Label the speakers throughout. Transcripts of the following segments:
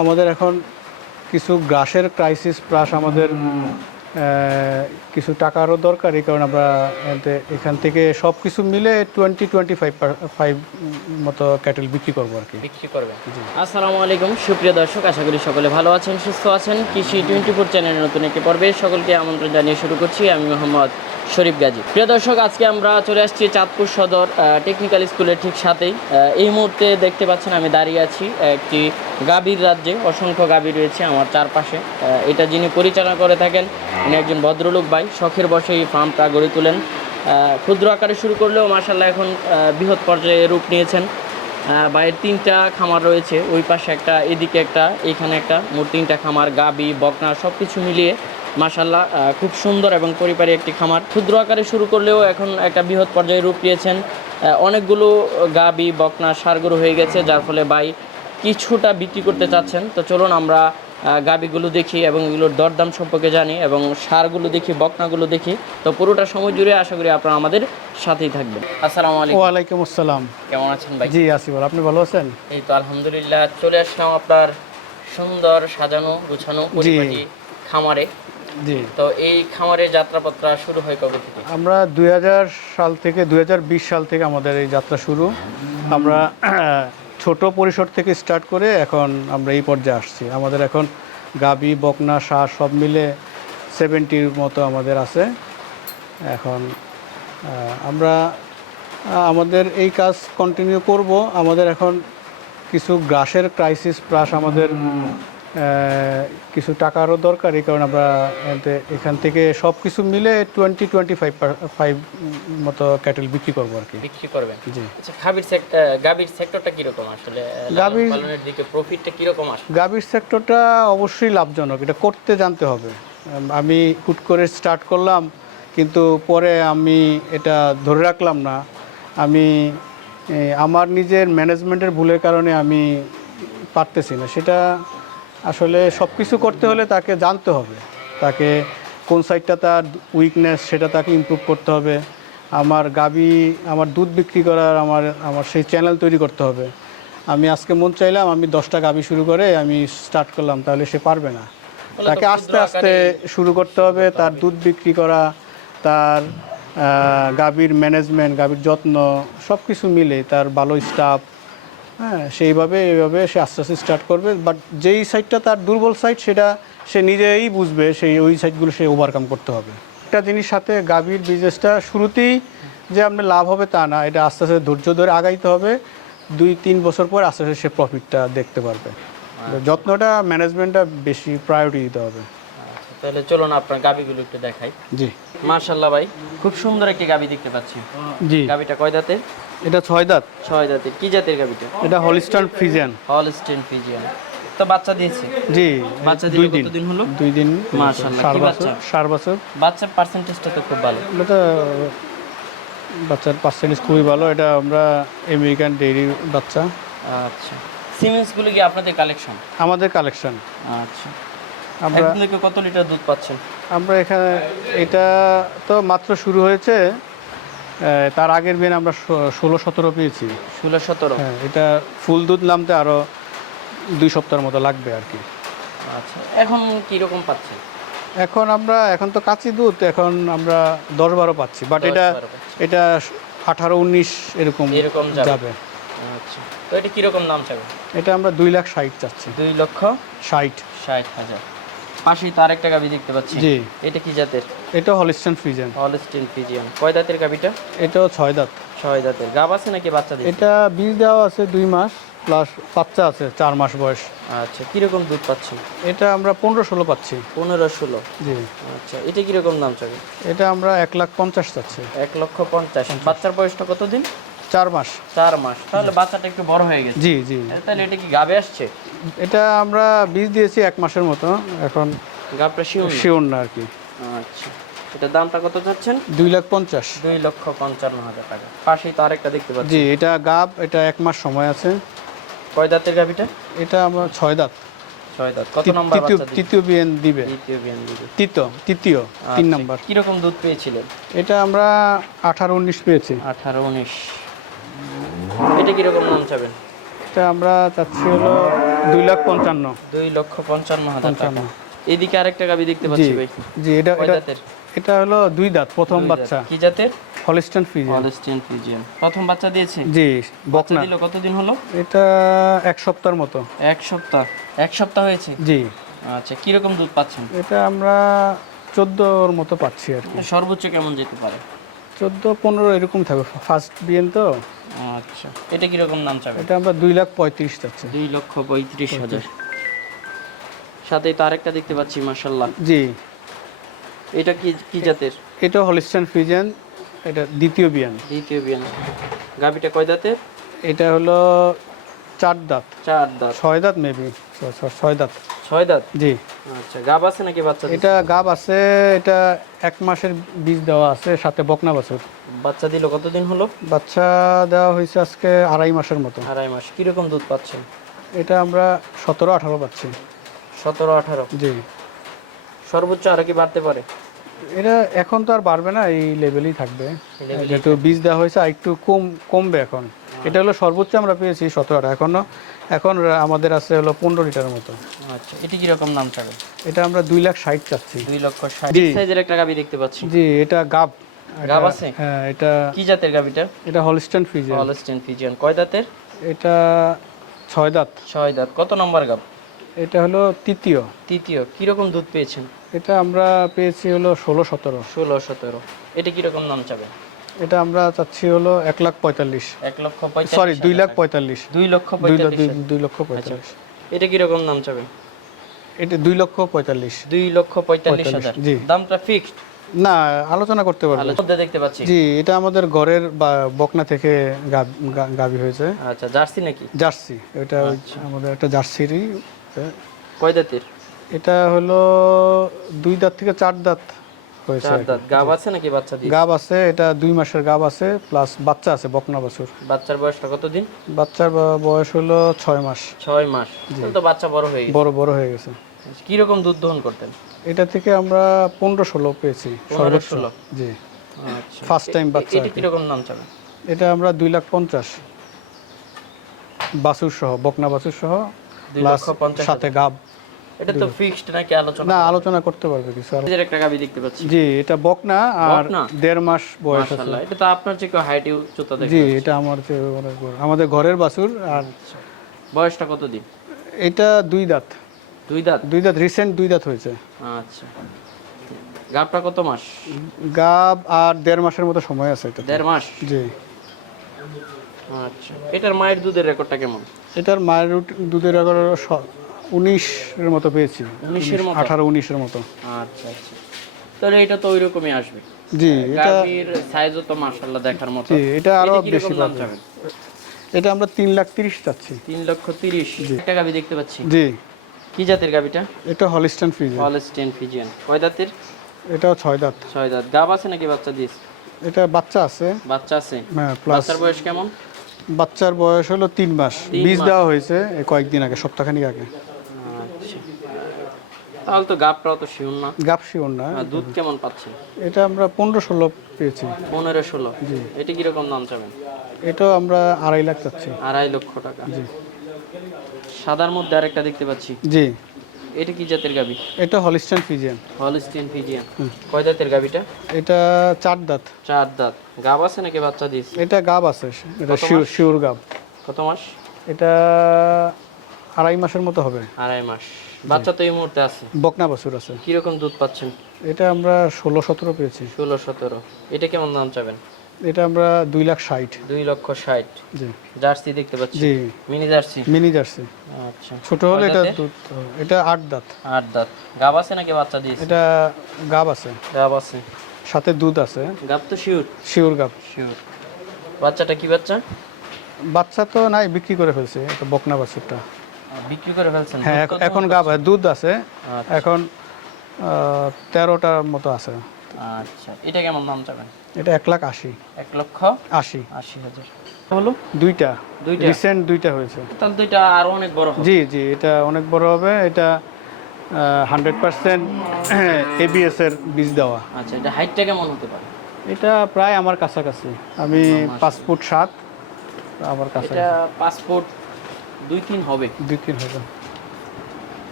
Speaker 1: আমাদের এখন কিছু গ্রাসের ক্রাইসিস প্লাস আমাদের কিছু টাকারও দরকার এই কারণে আমরা এখান থেকে সব কিছু মিলে টোয়েন্টি টোয়েন্টি ফাইভ ফাইভ মতো ক্যাটেল বিক্রি করব আর কি।
Speaker 2: বিক্রি করবেন। আসসালামু আলাইকুম সুপ্রিয় দর্শক আশা করি সকলে ভালো আছেন সুস্থ আছেন। কৃষি টোয়েন্টি ফোর চ্যানেলের নতুন একটি পর্বে সকলকে আমন্ত্রণ জানিয়ে শুরু করছি। আমি মোহাম্মদ শরীফ গাজী। প্রিয় দর্শক, আজকে আমরা চলে আসছি চাঁদপুর সদর টেকনিক্যাল স্কুলের ঠিক সাথেই। এই মুহূর্তে দেখতে পাচ্ছেন আমি দাঁড়িয়ে আছি একটি গাভীর রাজ্যে। অসংখ্য গাভী রয়েছে আমার চারপাশে। এটা যিনি পরিচালনা করে থাকেন, উনি একজন ভদ্রলোক ভাই। শখের বসে এই ফার্মটা গড়ে তোলেন। ক্ষুদ্র আকারে শুরু করলেও মার্শাল্লাহ এখন বৃহৎ পর্যায়ে রূপ নিয়েছেন। বাইরের তিনটা খামার রয়েছে। ওই পাশে একটা, এদিকে একটা, এখানে একটা। মোট তিনটা খামার গাবি বকনা সব কিছু মিলিয়ে মাসাল্লাহ খুব সুন্দর এবং পরিবারী একটি খামার। ক্ষুদ্র আকারে শুরু করলেও এখন একটা বৃহৎ পর্যায়ে রূপ নিয়েছেন। অনেকগুলো গাবি বকনা সারগরু হয়ে গেছে যার ফলে বাই কিছুটা বিক্রি করতে চাচ্ছেন। তো চলুন আমরা গাবিগুলো দেখি এবং এগুলোর দরদাম সম্পর্কে জানি এবং সারগুলো দেখি বকনাগুলো দেখি। তো পুরোটা সময় জুড়ে আশা করি আপনারা আমাদের সাথেই থাকবেন। আসসালামু আলাইকুম।
Speaker 1: ওয়ালাইকুম আসসালাম।
Speaker 2: কেমন আছেন ভাই?
Speaker 1: জি আসিফুল আপনি ভালো আছেন?
Speaker 2: এই তো আলহামদুলিল্লাহ চলে আসলাম আপনার সুন্দর সাজানো গুছানো পরিপাটি খামারে।
Speaker 1: জি।
Speaker 2: তো এই খামারের যাত্রাপত্রা শুরু হয় কবে থেকে?
Speaker 1: আমরা দু হাজার সাল থেকে দু হাজার বিশ সাল থেকে আমাদের এই যাত্রা শুরু। আমরা ছোট পরিসর থেকে স্টার্ট করে এখন আমরা এই পর্যায়ে আসছি। আমাদের এখন গাবি বকনা সার সব মিলে সেভেন্টির মতো আমাদের আছে। এখন আমরা আমাদের এই কাজ কন্টিনিউ করব। আমাদের এখন কিছু গ্রাসের ক্রাইসিস প্লাস আমাদের কিছু টাকারও দরকার এই কারণে আমরা এখান থেকে সব কিছু মিলে টোয়েন্টি টোয়েন্টি ফাইভ ফাইভ মতো ক্যাটেল বিক্রি করব আর কি।
Speaker 2: বিক্রি করবেন?
Speaker 1: জি।
Speaker 2: আচ্ছা খাবির সেক্টর গাবির সেক্টরটা কীরকম আসলে?
Speaker 1: গাভীর-
Speaker 2: পালনের দিকে প্রফিটটা কীরকম আসে
Speaker 1: গাভীর সেক্টরটা অবশ্যই লাভজনক এটা করতে জানতে হবে। আমি হুট করে স্টার্ট করলাম কিন্তু পরে আমি এটা ধরে রাখলাম না। আমি আমার নিজের ম্যানেজমেন্টের ভুলের কারণে আমি পারতেছি না। সেটা আসলে সব কিছু করতে হলে তাকে জানতে হবে। তাকে কোন সাইডটা তার উইকনেস সেটা তাকে ইমপ্রুভ করতে হবে। আমার গাবি আমার দুধ বিক্রি করার আমার আমার সেই চ্যানেল তৈরি করতে হবে। আমি আজকে মন চাইলাম আমি দশটা গাবি শুরু করে আমি স্টার্ট করলাম তাহলে সে পারবে না। তাকে আস্তে আস্তে শুরু করতে হবে তার দুধ বিক্রি করা তার গাভীর ম্যানেজমেন্ট গাভীর যত্ন সব কিছু মিলে তার ভালো স্টাফ হ্যাঁ সেইভাবে এইভাবে সে আস্তে আস্তে স্টার্ট করবে। বাট যেই সাইডটা তার দুর্বল সাইড সেটা সে নিজেই বুঝবে সেই ওই সাইডগুলো সে ওভারকাম করতে হবে। একটা জিনিস সাথে গাভীর বিজনেসটা শুরুতেই যে আপনার লাভ হবে তা না এটা আস্তে আস্তে ধৈর্য ধরে আগাইতে হবে। দুই তিন বছর পর আস্তে আস্তে সে প্রফিটটা দেখতে পারবে। যত্নটা ম্যানেজমেন্টটা বেশি প্রায়োরিটি দিতে হবে।
Speaker 2: আচ্ছা তাহলে চলুন আপনার গাবিগুলো একটু দেখাই।
Speaker 1: জি।
Speaker 2: মার্শাল্লাহ ভাই খুব সুন্দর একটি গাবি দেখতে পাচ্ছি।
Speaker 1: জি।
Speaker 2: গাবিটা কয় দাঁতের?
Speaker 1: এটা ছয় দাঁত?
Speaker 2: ছয় দাঁতের। কি জাতের গাবিটা
Speaker 1: এটা হলিস্টান ফ্রিজিয়ান
Speaker 2: হলস্টেন ফিজিয়ান তো বাচ্চা দিয়েছে?
Speaker 1: জি।
Speaker 2: বাচ্চা
Speaker 1: দুই
Speaker 2: দিলে
Speaker 1: দিন।
Speaker 2: কতদিন হলো?
Speaker 1: দুই দিন।
Speaker 2: মাশাআল্লাহ, কি বাচ্চা?
Speaker 1: সার বছর।
Speaker 2: বাচ্চার পার্সেন্টেজটা তো খুব ভালো।
Speaker 1: এটা তো বাচ্চার পার্সেন্টেজ খুবই ভালো। এটা আমরা আমেরিকান ডেইরি বাচ্চা।
Speaker 2: আচ্ছা। সিমেন্সগুলো কি আপনাদের কালেকশন
Speaker 1: আমাদের কালেকশন
Speaker 2: আচ্ছা।
Speaker 1: আমরা
Speaker 2: কত লিটার দুধ পাচ্ছেন?
Speaker 1: আমরা এখানে এটা তো মাত্র শুরু হয়েছে তার আগের দিন আমরা ষোলো সতেরো পেয়েছি।
Speaker 2: ষোলো সতেরো।
Speaker 1: হ্যাঁ এটা ফুল দুধ নামতে আরও দুই সপ্তাহের মতো লাগবে আর কি।
Speaker 2: আচ্ছা এখন কীরকম পাচ্ছেন?
Speaker 1: এখন আমরা এখন তো কাঁচি দুধ এখন আমরা দশ বারো পাচ্ছি বাট এটা এটা আঠারো উনিশ এরকম
Speaker 2: এরকম যাবে।
Speaker 1: যাবে।
Speaker 2: আচ্ছা তো এটা কীরকম দাম চাবে?
Speaker 1: এটা আমরা দুই লাখ ষাট চাচ্ছি।
Speaker 2: দুই লক্ষ
Speaker 1: ষাট।
Speaker 2: ষাট হাজার। পাশেই তো আরেকটা গাবি দেখতে পাচ্ছি।
Speaker 1: জি।
Speaker 2: এটা কি জাতের?
Speaker 1: এটা হলিস্টান ফ্রিজেন
Speaker 2: হলস্টিন ফিজিয়ান কয় দাঁতের গাবিটা?
Speaker 1: এটাও ছয় দাঁত।
Speaker 2: ছয় দাঁতের। গাব আছে নাকি বাচ্চা দিয়ে
Speaker 1: এটা বীজ দেওয়া আছে দুই মাস প্লাস বাচ্চা আছে চার মাস বয়স।
Speaker 2: আচ্ছা কীরকম দুধ পাচ্ছেন?
Speaker 1: এটা আমরা পনেরো ষোলো পাচ্ছি।
Speaker 2: পনেরো ষোলো?
Speaker 1: জি।
Speaker 2: আচ্ছা এটা কীরকম দাম চাবে?
Speaker 1: এটা আমরা এক লাখ পঞ্চাশ চাচ্ছি।
Speaker 2: এক লক্ষ পঞ্চাশ। বাচ্চার বয়সটা কতদিন?
Speaker 1: চার মাস।
Speaker 2: চার মাস। তাহলে বাচ্চাটা একটু বড় হয়ে গেছে।
Speaker 1: জি জি।
Speaker 2: তাহলে এটা কি গাবে আসছে?
Speaker 1: এটা আমরা বীজ দিয়েছি এক মাসের মতো। এখন
Speaker 2: গাবটা শিউর না?
Speaker 1: শিওর না আর কি।
Speaker 2: আচ্ছা। এটা দামটা কত চাচ্ছেন?
Speaker 1: দুই লাখ পঞ্চাশ।
Speaker 2: দুই লক্ষ পঞ্চান্ন হাজার টাকা। পাশেই তো আরেকটা দেখতে পাচ্ছি।
Speaker 1: জি এটা গাব এটা এক মাস সময় আছে।
Speaker 2: কয় দাঁতের গাবিটা?
Speaker 1: এটা আমরা ছয় দাঁত।
Speaker 2: ছয় দাঁত। কত নম্বর
Speaker 1: তৃতীয় তৃতীয় বিএন দিবে।
Speaker 2: দ্বিতীয় বিয়ান দিবে।
Speaker 1: তৃতীয় তৃতীয় তিন
Speaker 2: আচ্ছা,
Speaker 1: নাম্বার।
Speaker 2: কীরকম দুধ পেয়েছিলেন?
Speaker 1: এটা আমরা আঠারো উনিশ পেয়েছি।
Speaker 2: আঠারো উনিশ। এটা কীরকম দাম চাবেন?
Speaker 1: এটা আমরা চাচ্ছি হলো দুই লাখ পঞ্চান্ন।
Speaker 2: দুই লক্ষ পঞ্চান্ন হাজার টাকা। এদিকে আরেকটা গাবি দেখতে পাচ্ছি ভাই।
Speaker 1: জি এটা এটা এটা হলো দুই দাঁত প্রথম বাচ্চা।
Speaker 2: কি জাতের?
Speaker 1: হলিস্টান
Speaker 2: হলস্টিন ফ্রিজিয়ান প্রথম বাচ্চা দিয়েছে?
Speaker 1: জি
Speaker 2: বাচ্চা দিল কতদিন হলো?
Speaker 1: এটা এক সপ্তাহের মতো।
Speaker 2: এক সপ্তাহ। এক সপ্তাহ হয়েছে?
Speaker 1: জি।
Speaker 2: আচ্ছা কীরকম দুধ পাচ্ছেন?
Speaker 1: এটা আমরা চোদ্দোর মতো পাচ্ছি আর কি।
Speaker 2: সর্বোচ্চ কেমন যেতে পারে?
Speaker 1: চোদ্দ পনেরো এরকম থাকবে ফার্স্ট বিয়েন তো।
Speaker 2: আচ্ছা এটা কীরকম নাম চাবে?
Speaker 1: এটা আমরা দুই লাখ পঁয়ত্রিশ যাচ্ছে
Speaker 2: দুই লক্ষ পঁয়ত্রিশ হাজার। সাথে তো আরেকটা দেখতে পাচ্ছি মাসাল্লাহ
Speaker 1: জি।
Speaker 2: এটা কি কি জাতের?
Speaker 1: এটা হলিস্টান ফিজেন এটা দ্বিতীয় বিয়ান
Speaker 2: দ্বিতীয় বিয়ান গাবিটা কয় দাঁতের?
Speaker 1: এটা হলো চার দাঁত।
Speaker 2: চার দাঁত।
Speaker 1: ছয় দাঁত মেবি ছয় দাঁত।
Speaker 2: ছয় দাঁত?
Speaker 1: জি।
Speaker 2: আচ্ছা গাব আছে নাকি বাচ্চা
Speaker 1: এটা গাব আছে এটা এক মাসের বীজ দেওয়া আছে সাথে বকনা বাছুর।
Speaker 2: বাচ্চা দিল কতদিন হলো?
Speaker 1: বাচ্চা দেওয়া হয়েছে আজকে আড়াই মাসের মতো।
Speaker 2: আড়াই মাস। কীরকম দুধ পাচ্ছেন?
Speaker 1: এটা আমরা সতেরো আঠারো পাচ্ছি।
Speaker 2: সতেরো আঠারো?
Speaker 1: জি।
Speaker 2: সর্বোচ্চ আরও কি বাড়তে পারে?
Speaker 1: এটা এখন তো আর বাড়বে না এই লেভেলই থাকবে। যেহেতু বীজ দেওয়া হয়েছে আর একটু কম কমবে এখন। এটা হলো সর্বোচ্চ আমরা পেয়েছি সতেরো আঠারো। এখনও এখন আমাদের আছে হলো পনেরো লিটারের মতো।
Speaker 2: আচ্ছা এটি কীরকম নাম চাবে
Speaker 1: এটা আমরা দুই লাখ ষাট চাচ্ছি।
Speaker 2: দুই লক্ষ ষাট।
Speaker 1: জি।
Speaker 2: সাইজের একটা গাবি দেখতে পাচ্ছি?
Speaker 1: জি এটা গাব।
Speaker 2: গাব আছে?
Speaker 1: হ্যাঁ এটা
Speaker 2: কি জাতের গাবিটা?
Speaker 1: এটা হলিস্টান ফিজেন
Speaker 2: হলস্টেন ফিজিয়ান কয় দাঁতের?
Speaker 1: এটা ছয় দাঁত।
Speaker 2: ছয় দাঁত। কত নম্বর গাব?
Speaker 1: এটা হলো তৃতীয়।
Speaker 2: তৃতীয়। কীরকম দুধ পেয়েছেন?
Speaker 1: এটা আমরা পেয়েছি হলো ষোলো সতেরো।
Speaker 2: ষোলো সতেরো। এটা কীরকম নাম চাবে?
Speaker 1: এটা আমরা চাচ্ছি হলো এক লাখ পঁয়তাল্লিশ।
Speaker 2: এক লক্ষ পঁয়তাল্লিশ
Speaker 1: সরি দুই লাখ। পঁয়তাল্লিশ।
Speaker 2: দুই লক্ষ
Speaker 1: দুই লক্ষ পঁয়তাল্লিশ
Speaker 2: এটা কীরকম নাম চাবে
Speaker 1: এটা দুই লক্ষ পঁয়তাল্লিশ।
Speaker 2: দুই লক্ষ পঁয়তাল্লিশ হাজার।
Speaker 1: জি।
Speaker 2: দামটা ফিক্সড
Speaker 1: না আলোচনা করতে পারব।
Speaker 2: দেখতে পাচ্ছি।
Speaker 1: জি এটা আমাদের ঘরের বা বকনা থেকে গাবি হয়েছে।
Speaker 2: আচ্ছা জার্সি নাকি?
Speaker 1: জার্সি এটা ওই আমাদের একটা জার্সিরই।
Speaker 2: কয় দাঁতের?
Speaker 1: এটা হলো দুই দাঁত থেকে চার দাঁত।
Speaker 2: চার দাঁত। গাব আছে নাকি বাচ্চা দিয়ে?
Speaker 1: গাব আছে এটা দুই মাসের গাব আছে প্লাস বাচ্চা আছে বকনা বাছুর।
Speaker 2: বাচ্চার বয়সটা কতদিন?
Speaker 1: বাচ্চার বয়স হলো ছয় মাস।
Speaker 2: ছয় মাস। তো বাচ্চা বড় হয়ে
Speaker 1: বড় বড় হয়ে গেছে।
Speaker 2: কীরকম দুধ দহন করতেন?
Speaker 1: এটা থেকে আমরা পনেরো ষোলো পেয়েছি সর্বোচ্চ। জি।
Speaker 2: আচ্ছা।
Speaker 1: ফার্স্ট টাইম বাচ্চা
Speaker 2: এটা কীরকম নাম চাবে
Speaker 1: এটা আমরা দুই লাখ পঞ্চাশ। বাছুর সহ বকনা বাছুর সহ সাথে গাব।
Speaker 2: এটা তো ফিক্সড নাকি আলোচনা?
Speaker 1: না আলোচনা করতে পারবে কিছু আর
Speaker 2: নিজের একটা গাবি দেখতে পাচ্ছি।
Speaker 1: জি এটা বকনা আর? দেড় মাস বয়স আছে।
Speaker 2: এটা তো আপনার চেয়ে হাইটে উচ্চতা দেখে
Speaker 1: জি এটা আমার বড়। আমাদের ঘরের বাছুর আর
Speaker 2: বয়সটা কতদিন
Speaker 1: এটা দুই দাঁত।
Speaker 2: দুই দাঁত?
Speaker 1: দুই দাঁত রিসেন্ট দুই দাঁত হয়েছে।
Speaker 2: আচ্ছা। গাবটা কত মাস?
Speaker 1: গাব আর দেড় মাসের মতো সময় আছে এটা
Speaker 2: দেড় মাস?
Speaker 1: জি।
Speaker 2: আচ্ছা। এটার মায়ের দুধের রেকর্ডটা কেমন?
Speaker 1: এটার মায়ের দুধের এগারো উনিশের মতো পেয়েছি।
Speaker 2: উনিশের মতো?
Speaker 1: আঠারো উনিশের মতো।
Speaker 2: আচ্ছা আচ্ছা। তাহলে এটা তো ওইরকমই আসবে।
Speaker 1: জি এটা
Speaker 2: সাইজও তো মাশাআল্লাহ দেখার মতো।
Speaker 1: জি এটা
Speaker 2: আরও
Speaker 1: বেশি
Speaker 2: দাম
Speaker 1: পাবে এটা আমরা তিন লাখ তিরিশ চাচ্ছি।
Speaker 2: তিন লক্ষ তিরিশ। একটা গাভী দেখতে পাচ্ছি।
Speaker 1: জি।
Speaker 2: কি জাতের গাভীটা?
Speaker 1: এটা হলিস্টান ফিজ
Speaker 2: হলস্টেন ফিজিয়ান কয় দাঁতের?
Speaker 1: এটাও ছয় দাঁত।
Speaker 2: ছয় দাঁত। গাব আছে নাকি বাচ্চা দিস
Speaker 1: এটা বাচ্চা আছে।
Speaker 2: বাচ্চা আছে।
Speaker 1: হ্যাঁ প্লাস
Speaker 2: বাচ্চার বয়স কেমন?
Speaker 1: বাচ্চার বয়স হলো তিন মাস। বীজ দেওয়া হয়েছে কয়েকদিন আগে সপ্তাহখানিক আগে।
Speaker 2: তাহলে তো গাবটাও তো শিউন না।
Speaker 1: গাপসিওর না।
Speaker 2: আর দুধ কেমন পাচ্ছেন
Speaker 1: এটা আমরা পনেরো ষোলো পেয়েছি।
Speaker 2: পনেরো ষোলো। এটা কীরকম দাম চাবেন?
Speaker 1: এটাও আমরা আড়াই লাখ চাচ্ছি।
Speaker 2: আড়াই লক্ষ টাকা। জি। সাদার মধ্যে আরেকটা দেখতে পাচ্ছি।
Speaker 1: জি।
Speaker 2: এটা কি জাতের গাবি?
Speaker 1: এটা হলিস্টান ফিজিয়ান।
Speaker 2: Holstein Friesian. কয় দাঁতের গাবিটা?
Speaker 1: এটা চার দাঁত।
Speaker 2: চার দাঁত। গাব আছে নাকি বাচ্চা দিস?
Speaker 1: এটা গাব আছে এটা শিওর শিওর গাব।
Speaker 2: কত মাস?
Speaker 1: এটা আড়াই মাসের মতো হবে।
Speaker 2: আড়াই মাস। বাচ্চা তো এই মুহূর্তে আছে।
Speaker 1: বকনা বাছুর আছে।
Speaker 2: কীরকম দুধ পাচ্ছেন?
Speaker 1: এটা আমরা ষোলো সতেরো পেয়েছি।
Speaker 2: ষোলো সতেরো। এটা কেমন দাম চাবেন?
Speaker 1: এটা আমরা দুই লাখ ষাট।
Speaker 2: দুই লক্ষ ষাট।
Speaker 1: জি।
Speaker 2: জার্সি দেখতে পাচ্ছি।
Speaker 1: জি।
Speaker 2: Mini jersey?
Speaker 1: Mini jersey.
Speaker 2: আচ্ছা।
Speaker 1: ছোট হলে এটা দুধ এটা আট দাঁত।
Speaker 2: আট দাঁত। গাব আছে নাকি বাচ্চা দিস
Speaker 1: এটা গাব আছে।
Speaker 2: গাব আছে।
Speaker 1: সাথে দুধ আছে।
Speaker 2: গাব তো শিওর?
Speaker 1: শিওর গাব।
Speaker 2: শিওর। বাচ্চাটা কি বাচ্চা?
Speaker 1: বাচ্চা তো নাই বিক্রি করে ফেলছে এটা বকনা বাছুরটা।
Speaker 2: বিক্রি করে ফেলছেন?
Speaker 1: হ্যাঁ এখন- গাব দুধ আছে।
Speaker 2: আচ্ছা।
Speaker 1: এখন তেরোটার মতো আছে।
Speaker 2: আচ্ছা এটা কেমন দাম চাবেন?
Speaker 1: এটা এক লাখ আশি।
Speaker 2: এক লক্ষ
Speaker 1: আশি।
Speaker 2: আশি হাজার। হলো
Speaker 1: দুইটা।
Speaker 2: দুইটা?
Speaker 1: রিসেন্ট দুইটা হয়েছে।
Speaker 2: তাহলে দুইটা আরও অনেক বড়
Speaker 1: জি জি এটা অনেক বড় হবে। এটা হান্ড্রেড পার্সেন্ট এবিএস এর বীজ দেওয়া।
Speaker 2: আচ্ছা এটা হাইটটা কেমন হতে পারে?
Speaker 1: এটা প্রায় আমার কাছাকাছি। আমি ফুট সাত আমার কাছে।
Speaker 2: এটা ফুট দুই তিন হবে।
Speaker 1: দুই তিন হবে।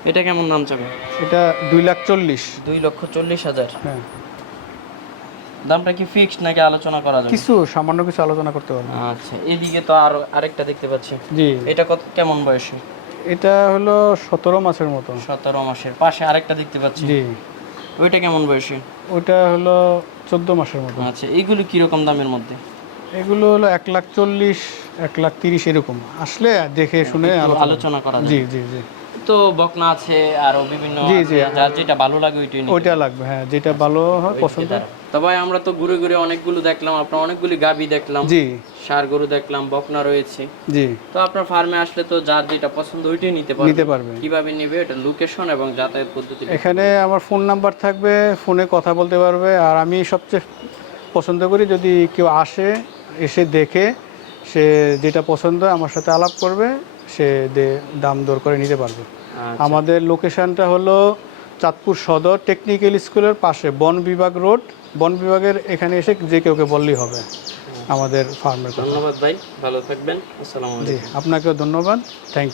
Speaker 2: এটা কেমন দাম চাবে?
Speaker 1: এটা দুই লাখ চল্লিশ।
Speaker 2: দুই লক্ষ চল্লিশ হাজার।
Speaker 1: হ্যাঁ।
Speaker 2: দামটা কি ফিক্সড নাকি আলোচনা করা যাবে?
Speaker 1: কিছু সামান্য কিছু আলোচনা করতে পারব।
Speaker 2: আচ্ছা এদিকে তো আরও আরেকটা দেখতে পাচ্ছি।
Speaker 1: জি।
Speaker 2: এটা কত কেমন বয়সে?
Speaker 1: এটা হলো সতেরো মাসের মতো।
Speaker 2: সতেরো মাসের পাশে আরেকটা দেখতে পাচ্ছি।
Speaker 1: জি।
Speaker 2: ওইটা কেমন বয়সে?
Speaker 1: ওটা হলো চোদ্দ মাসের মতো।
Speaker 2: আচ্ছা এইগুলো কীরকম দামের মধ্যে?
Speaker 1: এগুলো হলো এক লাখ চল্লিশ এক লাখ তিরিশ এরকম। আসলে দেখে শুনে আলোচনা
Speaker 2: করা
Speaker 1: জি জি জি।
Speaker 2: তো বকনা আছে আরও বিভিন্ন
Speaker 1: জি, জি।
Speaker 2: যেটা ভালো লাগে ওইটাই
Speaker 1: ওইটা লাগবে হ্যাঁ যেটা ভালো হয় পছন্দ
Speaker 2: তবে আমরা তো ঘুরে ঘুরে অনেকগুলো দেখলাম আপনার অনেকগুলি গাবি দেখলাম।
Speaker 1: জি।
Speaker 2: সার গরু দেখলাম বকনা রয়েছে।
Speaker 1: জি।
Speaker 2: তো আপনার ফার্মে আসলে তো যার যেটা পছন্দ ওইটাই নিতে পারবে।
Speaker 1: নিতে পারবে।
Speaker 2: কীভাবে নেবে এটা লোকেশন এবং যাতায়াত পদ্ধতি
Speaker 1: এখানে আমার ফোন নাম্বার থাকবে ফোনে কথা বলতে পারবে আর আমি সবচেয়ে পছন্দ করি যদি কেউ আসে এসে দেখে সে যেটা পছন্দ হয় আমার সাথে আলাপ করবে সে দাম দর করে নিতে পারবে।
Speaker 2: আচ্ছা।
Speaker 1: আমাদের লোকেশনটা হলো চাঁদপুর সদর টেকনিক্যাল স্কুলের পাশে বন বিভাগ রোড। বন বিভাগের এখানে এসে যে কেউকে বললেই হবে। আমাদের ফার্মের
Speaker 2: ধন্যবাদ ভাই ভালো থাকবেন। আসসালামু আলাইকুম।
Speaker 1: জি আপনাকেও ধন্যবাদ। থ্যাংক